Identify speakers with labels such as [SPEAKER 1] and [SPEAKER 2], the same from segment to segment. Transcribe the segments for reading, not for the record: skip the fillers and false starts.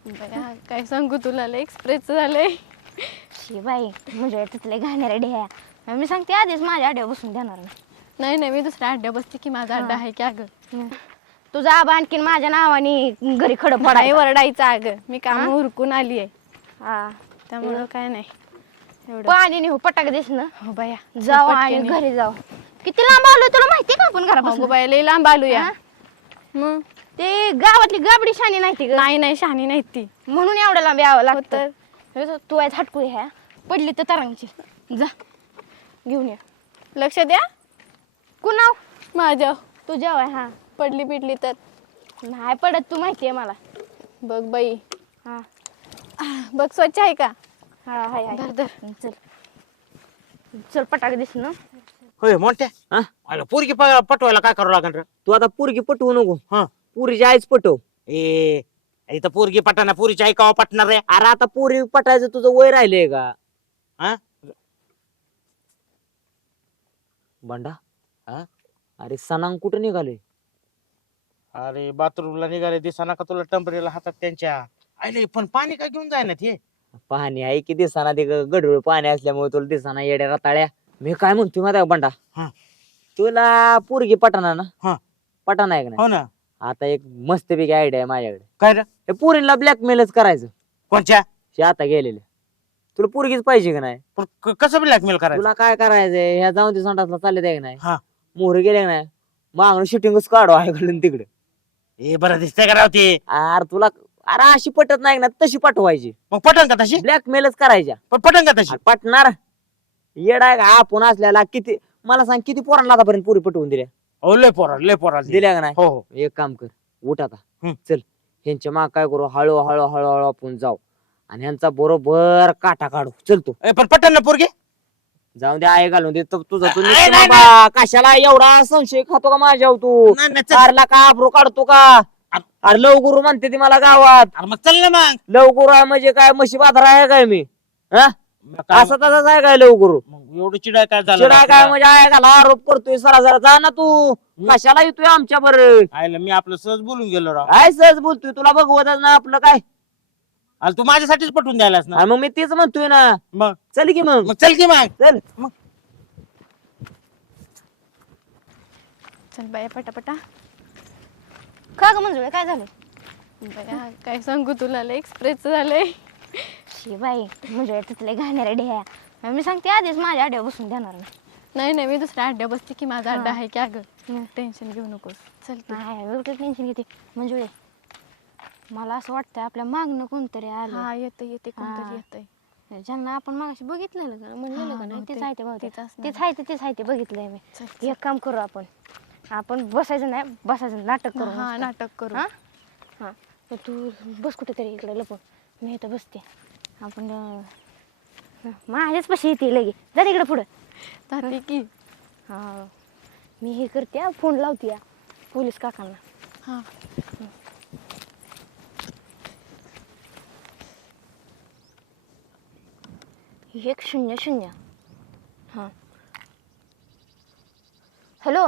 [SPEAKER 1] बया काय सांगू तुला लय एक्सप्रेस झालंय.
[SPEAKER 2] शी बाई म्हणजे तिथले घाणेरे ढेया. मी सांगते आधीच माझ्या आड्या बसून देणार नाही.
[SPEAKER 1] नाही नाही मी दुसऱ्या अड्ड्या बसते की माझा अड्डा आहे की अगं.
[SPEAKER 2] तुझा आबा आणखीन माझ्या नावाने घरी खडं
[SPEAKER 1] नाही
[SPEAKER 2] पडाय
[SPEAKER 1] वरडायचं अगं मी काम
[SPEAKER 2] हा?
[SPEAKER 1] उरकून आली आहे
[SPEAKER 2] हा
[SPEAKER 1] त्यामुळं काय नाही एवढं.
[SPEAKER 2] पाणी नेऊ पटाक दिस ना.
[SPEAKER 1] हो बया
[SPEAKER 2] जाऊ आणि घरी जाऊ. किती लांब आलोय तुला माहिती का आपण
[SPEAKER 1] अगो
[SPEAKER 2] घरापासून?
[SPEAKER 1] बाया लय लांब आलूया.
[SPEAKER 2] हा?
[SPEAKER 1] मग
[SPEAKER 2] ते गावातली गाबडी शानी नाही ती ग.
[SPEAKER 1] नाही नाही शहाणी नाही ती.
[SPEAKER 2] म्हणून एवढं लांब यावं
[SPEAKER 1] हो
[SPEAKER 2] लागतं. तू आहे हटकू ह्या पडली तर तरंगची. जा घेऊन ये.
[SPEAKER 1] लक्ष द्या
[SPEAKER 2] कुणाव
[SPEAKER 1] माझ्या
[SPEAKER 2] तू जेवाय. हा
[SPEAKER 1] पडली पिडली तर
[SPEAKER 2] नाही पडत तू माहितीये मला.
[SPEAKER 1] बघ बाई
[SPEAKER 2] हा
[SPEAKER 1] बघ स्वच्छ आहे का.
[SPEAKER 2] हा हाय हाय.
[SPEAKER 1] धर धर.
[SPEAKER 2] चल चल पटाक दिस ना.
[SPEAKER 3] होय मोठ्या
[SPEAKER 4] हा?
[SPEAKER 3] अरे पोरगी पटवायला काय करावं लागेल रे?
[SPEAKER 4] तू आता पोरगी पटवू नको.
[SPEAKER 3] हा
[SPEAKER 4] पुरीची आईच पटव.
[SPEAKER 3] ए इथं पोरगी पटाना पोरीची आई कावा पटणार रे?
[SPEAKER 4] अरे आता पोरी पटायचं तुझं वय राहिलंय का?
[SPEAKER 3] हा
[SPEAKER 4] बंडा
[SPEAKER 3] हा?
[SPEAKER 4] अरे सणांग कुठे निघाले?
[SPEAKER 3] अरे बाथरूमला निघाले दिसाना का तुला टंपरेला हातात त्यांच्या आईले पण पाणी काय घेऊन जाय ना ते.
[SPEAKER 4] पाणी आहे की दिसाना ते गडूळ पाणी असल्यामुळे तुला दिसाना येड्या रताळ्या. मी काय म्हणतोय माहिती आहे का बंडा?
[SPEAKER 3] हा
[SPEAKER 4] तुला पोरगी पटाना ना?
[SPEAKER 3] हा
[SPEAKER 4] पटाना आहे का
[SPEAKER 3] हो
[SPEAKER 4] नाही?
[SPEAKER 3] ना.
[SPEAKER 4] आता एक मस्तपैकी आयडिया आहे माझ्याकडे.
[SPEAKER 3] काय रे?
[SPEAKER 4] हे पोरींना ब्लॅकमेलच करायचं.
[SPEAKER 3] कोणच्या?
[SPEAKER 4] हे आता गेलेले. तुला पोरगीच पाहिजे का नाही?
[SPEAKER 3] पण कसं ब्लॅकमेल करायचं?
[SPEAKER 4] तुला काय करायचंय? ह्या जाऊन ते संडासला चालले आहे का नाही?
[SPEAKER 3] हा
[SPEAKER 4] मोहरे गेले का नाही? मागणं शूटिंगच काढू आहे घालून तिकडे.
[SPEAKER 3] ए बरं दिसतंय का राव ते?
[SPEAKER 4] अरे तुला अरे अशी पटत नाही ना तशी पटवायची.
[SPEAKER 3] मग पटन का तशी?
[SPEAKER 4] ब्लॅकमेलच करायच्या.
[SPEAKER 3] पण पटन का तशी?
[SPEAKER 4] अरे पटणार येड आहे का आपण असल्याला? किती मला सांग किती पोरांना आतापर्यंत पुरी पटवून दिल्या?
[SPEAKER 3] हो लय पोरा
[SPEAKER 4] दिल्या का नाही?
[SPEAKER 3] हो हो
[SPEAKER 4] एक काम कर उठ आता.
[SPEAKER 3] हम्म.
[SPEAKER 4] चल ह्यांच्या माग काय करू हळू हळू हळू हळू आपण जाऊ आणि ह्यांचा बरोबर काटा काढू. चल तू
[SPEAKER 3] ए, पण पटन ना पोरगी?
[SPEAKER 4] जाऊन दे आहे घालून दे तुझा तू
[SPEAKER 3] नाही,
[SPEAKER 4] निघ बाबा. कशाला एवढा संशय खातो का माझ्यावर तू?
[SPEAKER 3] नाही, नाही, चल.
[SPEAKER 4] कारला का आबरू काढतो का? अरे लवगुरु म्हणते ती मला गावात.
[SPEAKER 3] अरे मग चल ना मग.
[SPEAKER 4] लवगुरु आहे म्हणजे काय म्हशी बाजारा आहे काय मी? हा असं तसंच आहे काय लवगुरु?
[SPEAKER 3] मग एवढं चिडाय काय झालं?
[SPEAKER 4] चिडा काय म्हणजे आहे का आरोप करतोय सरा जरा जा ना तू. कशाला येतोय आमच्या बरं?
[SPEAKER 3] आयला मी आपलं सहज बोलून गेलो राव.
[SPEAKER 4] काय सहज बोलतोय तुला बघवतच ना आपलं काय?
[SPEAKER 3] अरे तू माझ्यासाठीच पटवून द्यायलास ना.
[SPEAKER 4] आणि मग मी तेच म्हणतोय ना.
[SPEAKER 3] मग
[SPEAKER 4] चल की मग
[SPEAKER 3] मग चल की मग.
[SPEAKER 4] चल.
[SPEAKER 1] चल बाया पटापटा.
[SPEAKER 2] का ग मंजुळे काय झालं?
[SPEAKER 1] बया काय सांगू तुला लय एक्सप्रेस झालंय.
[SPEAKER 2] शी बाई म्हणजे तिथले घाणेरे ढेया. मी सांगते आधीच माझ्या आड्या बसून देणार नाही.
[SPEAKER 1] नाही नाही मी दुसऱ्या अड्ड्या बसते की माझा अड्डा
[SPEAKER 2] हा.
[SPEAKER 1] आहे की अगं. टेन्शन घेऊ नकोस. चल तू.
[SPEAKER 2] नाही एवढं टेन्शन घेते मंजुळे. मला असं वाटतंय आपल्या मागणं कोणतरी आलं.
[SPEAKER 1] हा येते येते
[SPEAKER 2] हा.
[SPEAKER 1] कोणतरी येतंय.
[SPEAKER 2] ज्यांना आपण मागाशी बघितलेलं का म्हणलेलं
[SPEAKER 1] हा,
[SPEAKER 2] का नाही
[SPEAKER 1] बहुतेक
[SPEAKER 2] तेच आहे ते बहुतेक.
[SPEAKER 1] तेच असणार.
[SPEAKER 2] तेच आहे ते बघितलंय मी.
[SPEAKER 1] चल, चल.
[SPEAKER 2] एक काम करू आपण बसायचं नाही बसायचं नाटक करू
[SPEAKER 1] हा
[SPEAKER 2] मस्त.
[SPEAKER 1] नाटक करू.
[SPEAKER 2] हा हा तर तू बस कुठेतरी इकडे लपून. मी इथं बसते. आपण माझ्याच पाशी येते लगे जा तिकडे पुढं.
[SPEAKER 1] जाते की.
[SPEAKER 2] हा मी हे करते फोन लावते पोलीस काकांना.
[SPEAKER 1] हा
[SPEAKER 2] 100. हां हॅलो.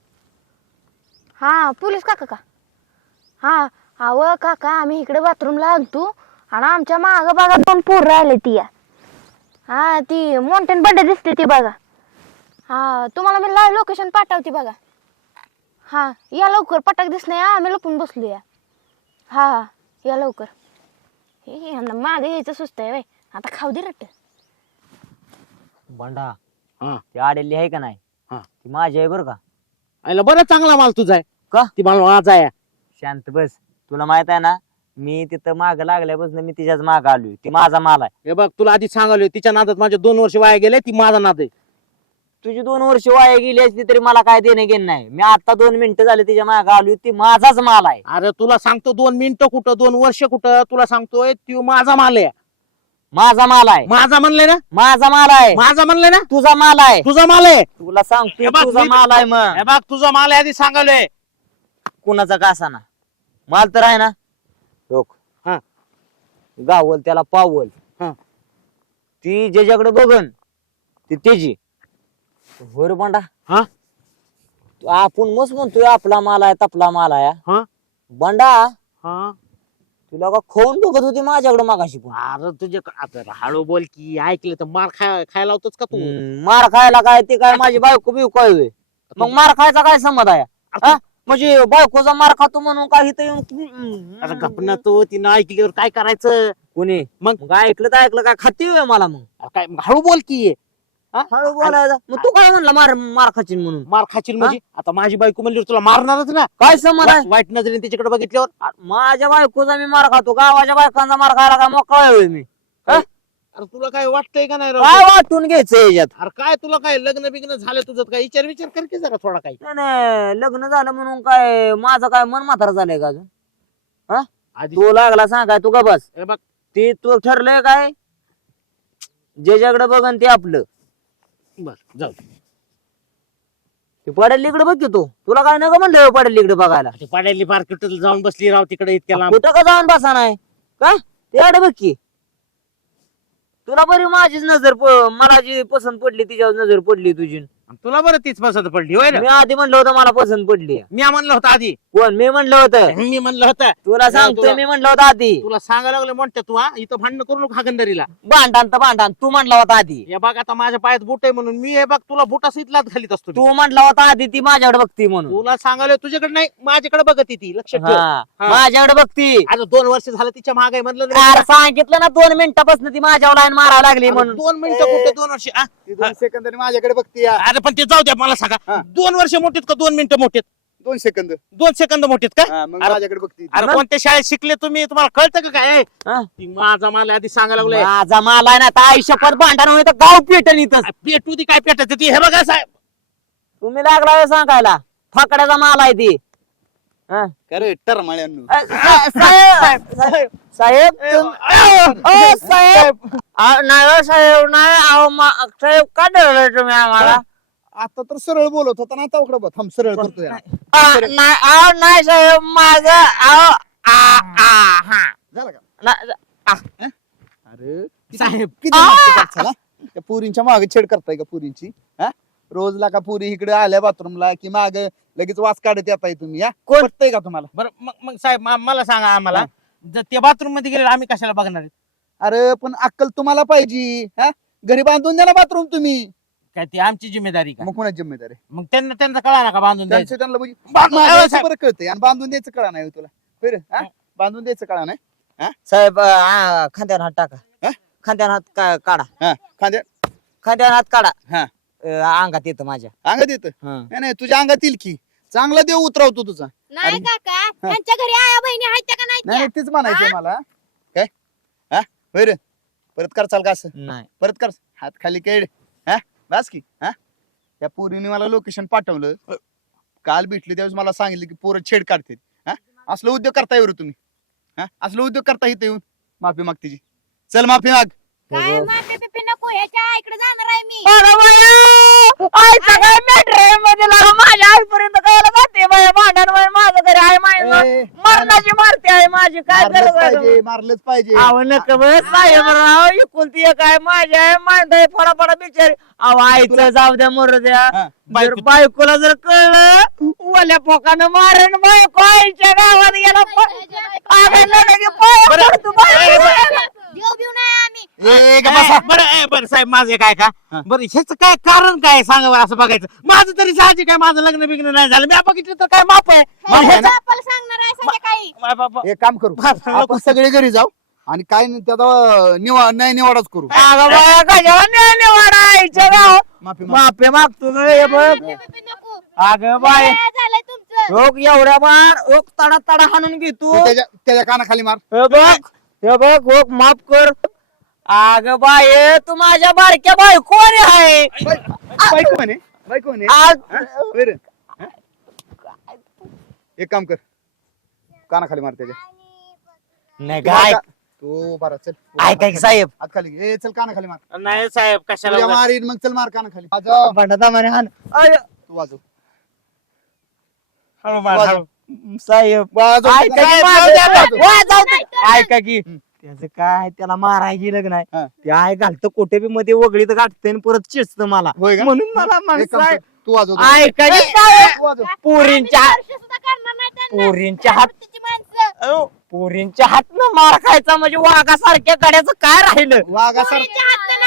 [SPEAKER 2] हां पोलीस काका का? हां अव काका आम्ही इकडे बाथरूमला आलतो आणि आमच्या मागं बघा 2 पोरं राहिले ती. हां ती माउंटेन बंड दिसते ती बघा. हां तुम्हाला मी लाईव्ह लोकेशन पाठवते बघा. हां या लवकर पटाक दिसत नाही आम्ही लपून बसलो या. हां या लवकर. हे यांना मागे यायचं सुस्त आहे आता खाऊ दे रट्ट.
[SPEAKER 4] बंडा
[SPEAKER 3] हा
[SPEAKER 4] ती आडेली आहे का नाही?
[SPEAKER 3] हा.
[SPEAKER 4] ती माझी आहे बरं का?
[SPEAKER 3] आयला बरं चांगला माल तुझा आहे
[SPEAKER 4] का?
[SPEAKER 3] ती मला माझा आहे.
[SPEAKER 4] शांत बस. तुला माहित आहे ना मी तिथं माग लागल्यापासून मी तिच्याच माग आलोय. ती माझा माल आहे.
[SPEAKER 3] हे बघ तुला आधी सांगालोय तिच्या नादात माझे 2 वर्ष वाया गेले. ती माझा नाद आहे.
[SPEAKER 4] तुझी 2 वर्ष वाया गेली असती तरी मला काय देणं घेणं नाही. मी आता 2 मिनिटं झाले तिच्या माग आलोय. ती माझाच माल आहे.
[SPEAKER 3] अरे तुला सांगतो 2 मिनिटं कुठं 2 वर्ष कुठं तुला सांगतोय तू माझा माल आहे.
[SPEAKER 4] माझा माल आहे.
[SPEAKER 3] माझा म्हणले ना
[SPEAKER 4] माझा माल आहे.
[SPEAKER 3] माझा म्हणले ना
[SPEAKER 4] तुझा माल आहे.
[SPEAKER 3] तुझा माल आहे.
[SPEAKER 4] तुला सांगतोय
[SPEAKER 3] हे बघ,
[SPEAKER 4] तुझा
[SPEAKER 3] मी-
[SPEAKER 4] माल आहे. मग
[SPEAKER 3] हे बघ तुझा माल आहे आधी सांगालोय.
[SPEAKER 4] कुणाचा कासा ना माल तर आहे ना. लोक
[SPEAKER 3] हा
[SPEAKER 4] गावल त्याला पावल.
[SPEAKER 3] हा
[SPEAKER 4] ती ज्याच्याकडे बघन ती त्याची होर बंडा.
[SPEAKER 3] हा
[SPEAKER 4] आपण मस्त म्हणतोय आपला माल आहे तपला माल आहे.
[SPEAKER 3] हा
[SPEAKER 4] बंडा
[SPEAKER 3] हा
[SPEAKER 4] तू तुला का खाऊन बघत होती माझ्याकडे मागाशी पण
[SPEAKER 3] अरे तुझे आता हळू बोल की ऐकलं तर मार खायला होतोच का तू
[SPEAKER 4] मार खायला काय ते काय माझी बायको बिव काय होय मग मार खायचा काय संबंध आहे हा? म्हणजे बायकोचा मार खातो म्हणून काय इथं
[SPEAKER 3] आता
[SPEAKER 4] येऊन
[SPEAKER 3] गपना तो तिनं ऐकल्यावर काय करायचं
[SPEAKER 4] कोणी
[SPEAKER 3] मग?
[SPEAKER 4] मग ऐकलं तर ऐकलं काय खाती होय मला मग
[SPEAKER 3] अरे काय मग हळू बोल की
[SPEAKER 4] हळू बोलायचं मग तू काय म्हणला मार खाचीन म्हणून
[SPEAKER 3] मार खाशील म्हणजे आता माझी बायको म्हणल्यावर तुला मारणारच ना
[SPEAKER 4] काय संबंध आहे
[SPEAKER 3] वाईट नजरेने तिच्याकडे बघितल्यावर
[SPEAKER 4] माझ्या बायकोचा मी मार खातो गावाच्या बायकांचा मार खायला काय मोकळा होय मी
[SPEAKER 3] अरे तुला काय वाटतंय का नाही राव?
[SPEAKER 4] काय वाटून घ्यायचं याच्यात
[SPEAKER 3] अरे काय तुला काय लग्न बिग्न झालं तुझं काय विचार कर की जरा थोडा काही
[SPEAKER 4] नाही, नाही लग्न झालं म्हणून काय माझं काय मन म्हातारा झालंय का अजून
[SPEAKER 3] आधी
[SPEAKER 4] तू लागला सांगाय तू का बस
[SPEAKER 3] हे बघ
[SPEAKER 4] ते तू ठरलंय काय ज्याच्याकडे बघन ते आपलं
[SPEAKER 3] बर जाऊ दे.
[SPEAKER 4] ते पडेल इकडे बघ की तू तुला काय नका म्हणलं पडेल इकडे बघायला
[SPEAKER 3] ती पाड्याली मार्केटला जाऊन बसली राव तिकडे इतक्या लांब
[SPEAKER 4] कुठं का जाऊन बसा नाही का ते बघ की तुला बरी माझीच नजर मला जी पसंत पडली तिच्यावर नजर पडली तुझी
[SPEAKER 3] तुला बरं तीच पसंत पडली होय ना
[SPEAKER 4] मी आधी म्हणलं होतं मला पसंत पडली
[SPEAKER 3] मी म्हणलं होतं आधी
[SPEAKER 4] कोण मी म्हणलं होतं
[SPEAKER 3] मी म्हणलं होतं
[SPEAKER 4] तुला सांगतोय मी म्हणलं होतं आधी
[SPEAKER 3] तुला सांगायला लागलं म्हणते तू हा इथं भांडण करू नको हागंदरीला
[SPEAKER 4] भांडण तर भांडण तू म्हणला होता आधी
[SPEAKER 3] हे बघ आता माझ्या पायात बुट आहे म्हणून मी हे बघ तुला बुटा सहित घालीत असतो मी.
[SPEAKER 4] तू म्हणला होता आधी ती माझ्याकडे बघती म्हणून
[SPEAKER 3] तुला सांगायला तुझ्याकडे नाही माझ्याकडे बघत आहे ती लक्षात ठेव
[SPEAKER 4] हा,
[SPEAKER 3] हा.
[SPEAKER 4] माझ्याकडे बघती
[SPEAKER 3] आता 2 वर्ष झालं तिच्या महागाई म्हणलं
[SPEAKER 4] अरे सांगितलं ना 2 मिनिटापासून ती माझ्यावर लाईन मारायला लागली म्हणून
[SPEAKER 3] 2 मिनिटं कुठे 2 वर्ष आ?
[SPEAKER 5] 2 सेकंद माझ्याकडे बघते
[SPEAKER 3] अरे पण ते जाऊ द्या मला सांगा
[SPEAKER 5] हा.
[SPEAKER 3] 2 वर्ष मोठेत का 2 मिनिटं मोठेत
[SPEAKER 5] 2 सेकंद
[SPEAKER 3] 2 सेकंद मोठेत का
[SPEAKER 5] मग
[SPEAKER 3] अरे-
[SPEAKER 5] माझ्याकडे बघते
[SPEAKER 3] अरे कोणत्या शाळेत शिकले तुम्ही तुम्हाला कळतं का काय
[SPEAKER 4] हा?
[SPEAKER 3] ती माझा मला आधी सांगायला लागलोय
[SPEAKER 4] माझा माल आहे ना आता आयुष्यभर भांडण होईल तर गाव पेटन इथं
[SPEAKER 3] पेटू ती काय पेटायचं ती हे बघा साहेब
[SPEAKER 4] तुम्ही लागला होय सांगायला फाकड्याचा माल आहे ती हा?
[SPEAKER 5] खरं टरमाळ्यांनो
[SPEAKER 4] साहेब साहेब साहेब नाही साहेब नाही साहेब का डरलाय तुम्ही आम्हाला
[SPEAKER 5] आता तर सरळ बोलत होता ना चौकडा बघ थांब सरळ करतो यार.
[SPEAKER 4] नाही साहेब माझं
[SPEAKER 5] झालं का अरे
[SPEAKER 3] साहेब
[SPEAKER 5] किती नाटकं करताल, हा? त्या पुरींच्या मागे छेड करताय का पुरींची हा रोजला का पुरी इकडे आल्या बाथरूमला की माग लगेच वास काढत येताय तुम्ही या पटतंय का तुम्हाला
[SPEAKER 3] बरं मग साहेब मला सांगा आम्हाला जर ते बाथरूम मध्ये गेले आम्ही कशाला बघणार आहेत?
[SPEAKER 5] अरे पण अक्कल तुम्हाला पाहिजे हा घरी बांधून द्या ना बाथरूम तुम्ही
[SPEAKER 3] काय ती आमची जिम्मेदारी का
[SPEAKER 5] मग कोणाची जिम्मेदारी
[SPEAKER 3] मग त्यांना कळा ना का बांधून द्यायचं
[SPEAKER 5] त्यांचं त्यांना म्हणजे
[SPEAKER 3] बांधून
[SPEAKER 5] माझ्यावरचं
[SPEAKER 3] साहेब.
[SPEAKER 5] बरं कळतंय आणि बांधून द्यायचं कळा नाही हो तुला बरं हा बांधून द्यायचं कळा नाही
[SPEAKER 4] साहेब खांद्यावर हात टाका
[SPEAKER 5] हा?
[SPEAKER 4] खांद्यावर हात काढा
[SPEAKER 5] हा खांद्या
[SPEAKER 4] खांद्यावर हात काढा
[SPEAKER 5] हा
[SPEAKER 4] अंगात येतं माझ्या
[SPEAKER 5] अंगात येतं नाही नाही तुझ्या अंगात येईल की चांगला देव उतरवतो तुझा
[SPEAKER 2] नाही काका त्यांच्या घरी आया बहिणी आहेत त्या का नाही
[SPEAKER 5] नाही तेच म्हणायचंय मला काय हा होय रे परत कर चाल का असं
[SPEAKER 4] नाही
[SPEAKER 5] परत कर हात खाली केड हा बस की हा त्या पोरीने मला लोकेशन पाठवलं काल भेटले त्यावेळेस मला सांगितलं की पोरं छेड काढते हा असलं उद्योग करता येऊ रे तुम्ही हा असलं उद्योग करता इथे येऊन माफी माग तिची चल माफी माग
[SPEAKER 2] काय माफी बिफी नको ह्याच्या आईकडे जाणार आहे मी
[SPEAKER 4] आईचा काय मॅटर आहे मध्ये लागा माझ्या आईपर्यंत कळलं जाते माझ्या भांडण माझं घरी आहे
[SPEAKER 5] ए,
[SPEAKER 4] मरणाची मारते आहे माझी काय
[SPEAKER 5] मारलंच
[SPEAKER 4] गरज आहे
[SPEAKER 5] पाहिजे मारलंच पाहिजे
[SPEAKER 4] अहो नका बस साहेबराव एकुलती एक आहे माझी आहे मांडय फडाफडा बिचारी अहो आईचं जाऊ द्या मरू द्या
[SPEAKER 5] हा,
[SPEAKER 4] जर बायकोला जर कळलं ओल्या पोकानं मारण बायको आईच्या गावात गेला अगं नका की पाया पडतो बायको.
[SPEAKER 2] देव बिव नाही आम्ही
[SPEAKER 5] ए, ग बसा.
[SPEAKER 3] बरं साहेब माझं काय का
[SPEAKER 5] हा.
[SPEAKER 3] बरं ह्याच काय कारण काय सांगा बरं असं बघायचं माझं तरी साहजिक काय माझं लग्न बिग्न नाही झालं मी बघितलं तर काय माप आहे
[SPEAKER 5] माफ आहे ना?
[SPEAKER 2] बापाला सांगणार आहे संध्याकाळी
[SPEAKER 3] मा- बाबा-
[SPEAKER 5] एक काम करू आपण सगळे घरी जाऊ आणि काय नाही त्याचा नाही निवाडाच करू
[SPEAKER 4] अगं बाया गजाला निवाडा आईच्या गावात
[SPEAKER 5] माफी माग.
[SPEAKER 4] माफी मागतो ना हे बघ
[SPEAKER 2] माफी बिफी नको
[SPEAKER 4] अगं बाय
[SPEAKER 2] काय झालंय तुमचं
[SPEAKER 4] रोग एवढ्या बार ओक तडा तडा हाणून घेतो
[SPEAKER 5] त्याच्या कानाखाली मार
[SPEAKER 4] हे बघ ओक माफ कर अग बाय तू माझ्या बारक्या बाय कोण आहे
[SPEAKER 5] बायको म्हणे बायको म्हणे
[SPEAKER 4] आज
[SPEAKER 5] हा? होय रे? हा? एक काम कर कानाखाली मार त्याच्या
[SPEAKER 4] नाही काय
[SPEAKER 5] तो बरा चल
[SPEAKER 4] ऐका की साहेब
[SPEAKER 5] हात खाली ए चल कानाखाली मार
[SPEAKER 3] नाही साहेब कशाला
[SPEAKER 5] तुझ्या
[SPEAKER 3] उगाच-
[SPEAKER 5] मारीन मग चल मार कानाखाली वाजव.
[SPEAKER 4] भांडता म्हणे हाण अय,
[SPEAKER 5] तू वाजव
[SPEAKER 3] हळू मार,
[SPEAKER 5] वाजव.
[SPEAKER 3] हळू.
[SPEAKER 4] साहेब
[SPEAKER 5] वाजव.
[SPEAKER 4] ऐका की
[SPEAKER 5] काय
[SPEAKER 4] माझं-
[SPEAKER 5] जाऊ दे आता.
[SPEAKER 4] वा, जाऊ दे. ऐका की त्याचं काय त्याला मारायची लग्न
[SPEAKER 5] हा.
[SPEAKER 4] आहे ते आहे घालतं कोठे बी मध्ये वगळीत गाठते आणि परत चिचत मला
[SPEAKER 5] होय का?
[SPEAKER 4] म्हणून मला
[SPEAKER 5] एक काम
[SPEAKER 4] माणसं
[SPEAKER 5] कर. तू वाजव
[SPEAKER 4] ऐका की
[SPEAKER 5] तू वाजव.
[SPEAKER 4] पोरींच्या पोरींच्या हात पोरींच्या हातनं मार खायचा म्हणजे वाघासारख्या गड्याचं काय राहिलं
[SPEAKER 5] वाघासारखं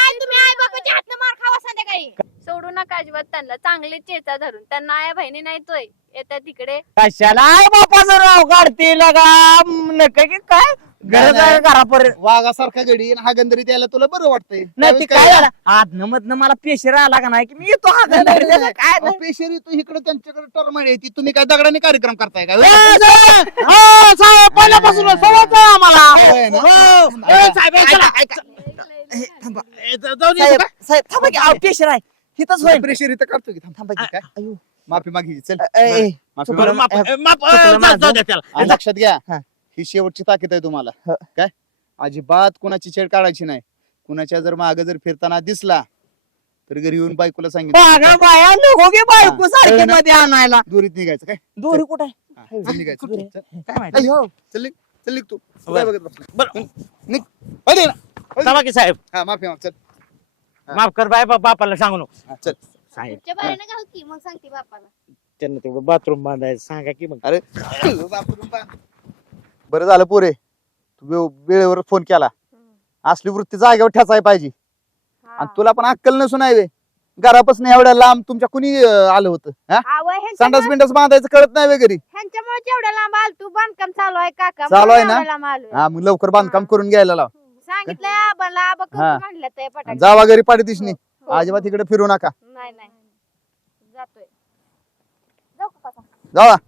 [SPEAKER 1] सोडू नका अजिबात त्यांना, चांगले चेचा धरून. त्यांना आया बहिणी नाही तोय येतात तिकडे.
[SPEAKER 4] कशाला आई बापाचं नाव काढतील का नका की काय गरज आहे घरापर्यंत.
[SPEAKER 5] वाघासारखा गडी आणि हा गंधरी त्याला तुला बरं वाटतंय
[SPEAKER 4] नाही ते काय झालं आधनं मधनं मला पेशर आला का नाही की मी येतो हा गंधारी. काय नाही.
[SPEAKER 5] पेशरी तू इकडे त्यांच्याकडे टर्माडी येते तुम्ही काय दगडाने कार्यक्रम करताय का
[SPEAKER 3] पहिल्यापासून सवयच आहे आम्हाला.
[SPEAKER 5] होय ना?
[SPEAKER 3] हो. ए, साहेब, ए, चला.
[SPEAKER 4] हे, थांबा.
[SPEAKER 3] ए, जाऊन येतो
[SPEAKER 4] साहेब
[SPEAKER 3] का?
[SPEAKER 4] साहेब थांबा की पेशर आहे हिथंच होईल.
[SPEAKER 5] प्रेशर इथं काढतो की थांबा की काय
[SPEAKER 4] अयो.
[SPEAKER 5] माफी मागितली चल
[SPEAKER 4] ए, ए,
[SPEAKER 5] माफी
[SPEAKER 3] बरं,
[SPEAKER 5] माग.
[SPEAKER 3] जाऊ द्या त्याला.
[SPEAKER 5] आणि लक्षात घ्या
[SPEAKER 4] हा.
[SPEAKER 5] ही शेवटची ताकीद आहे तुम्हाला
[SPEAKER 4] ह.
[SPEAKER 5] काय अजिबात कुणाची छेड काढायची नाही. कुणाच्या जर माग जर फिरताना दिसला तर घरी येऊन बायकोला सांगितलं
[SPEAKER 4] बागा बाया नको की बायको
[SPEAKER 5] हा.
[SPEAKER 4] सारखी
[SPEAKER 5] ना.
[SPEAKER 4] मध्ये आणायला.
[SPEAKER 5] दोरीत निघायचं काय
[SPEAKER 4] दोरी कुठे
[SPEAKER 5] हा, चल निघायचं
[SPEAKER 4] दोरी.
[SPEAKER 5] चल.
[SPEAKER 3] काय माहिती?
[SPEAKER 4] अयो
[SPEAKER 5] चल निघ. चल निघ तू तू काय बघत बसला?
[SPEAKER 3] बरं.
[SPEAKER 5] निघ पहिले ना. पहिले.
[SPEAKER 3] चला की साहेब,
[SPEAKER 5] हा माफी माग चल
[SPEAKER 3] माफ कर बाय बापाला सांगू नको.
[SPEAKER 5] हा, चल
[SPEAKER 3] साहेब
[SPEAKER 1] मग सांगते बापाला.
[SPEAKER 3] त्यांना तेवढं बाथरूम बांधायचं सांगा की मग.
[SPEAKER 5] अरे बापरे बा. बरं झालं पोरे तू वेळेवर फोन केला. असली वृत्ती जागेवर ठेचाय पाहिजे. आणि तुला पण अक्कल नसून आहे घरापासून एवढ्या लांब तुमच्या कुणी आलं होतं हा? संडास बिंडास बांधायचं कळत नाही वगैरे
[SPEAKER 2] ह्यांच्यामुळे जेवढ्या लांब आल तू बांधकाम चालू आहे काका
[SPEAKER 5] चालू आहे ना?
[SPEAKER 2] म्हणून एवढ्या लांब आलोय.
[SPEAKER 5] हा मग लवकर बांधकाम करून घ्यायला लाव.
[SPEAKER 2] सांगितलंय आबाला आबा
[SPEAKER 5] हा.
[SPEAKER 2] करतो म्हणलं ते पटाक.
[SPEAKER 5] जावा घरी पाडतीसनी अजिबात इकडे फिरू नका.
[SPEAKER 2] नाही नाही जातोय जाऊ का काका?
[SPEAKER 5] जावा